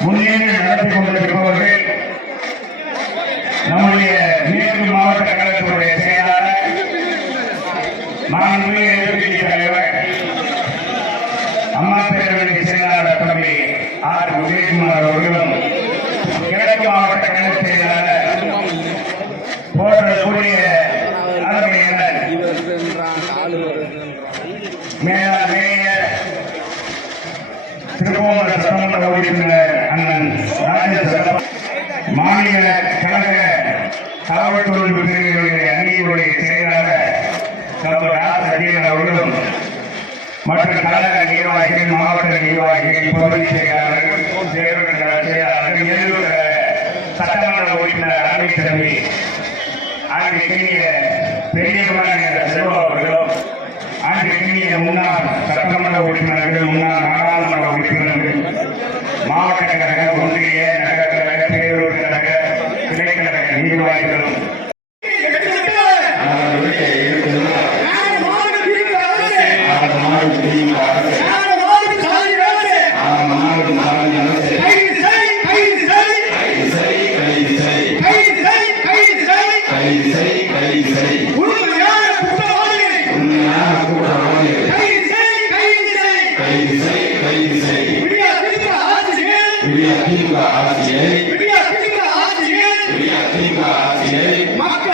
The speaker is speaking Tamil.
முன்னேறி நடத்தி கொண்டிருப்பவர்கள் நம்முடைய மேற்கு மாவட்ட கழகத்துடைய செயலாளர் எதிர்கட்சி தலைவர் அம்மா பேரவையுடைய செயலாளர் தம்பி ஆர். உதயகுமார் அவர்களும் கிழக்கு மாவட்ட கழக செயலாளர் போற்றக்கூடிய அருமையினர் திருமண மேயர் திருப்பூர் சட்டமன்ற உறுப்பினர் அண்ணன் ராஜேந்திர மாநில கழக காவல்துறை பிரிவுகளுடைய அணியினுடைய செயலாளர் டாக்டர் ஆர் சஜீவன் அவர்களும் மற்ற கழக நிர்வாகிகள் மாவட்ட நிர்வாகிகள் பகுதி செயலாளர்கள் தேர்தல் செயலாளர்கள் எதிர்ப்பு சட்டமன்ற உறுப்பினர் அருமை தம்பி ஆகிய பெரிய செல்வா அவர்களும் ஆண்டிய முன்னாள் சட்டமன்ற உறுப்பினர்கள் முன்னாள் நாடாளுமன்ற உறுப்பினர்கள் மாவட்ட கழக ஒன்றிய நகர விடியா திமுக ஆட்சியை விடியா திமுக ஆட்சியை விடியா திமுக ஆட்சியை மக்கள்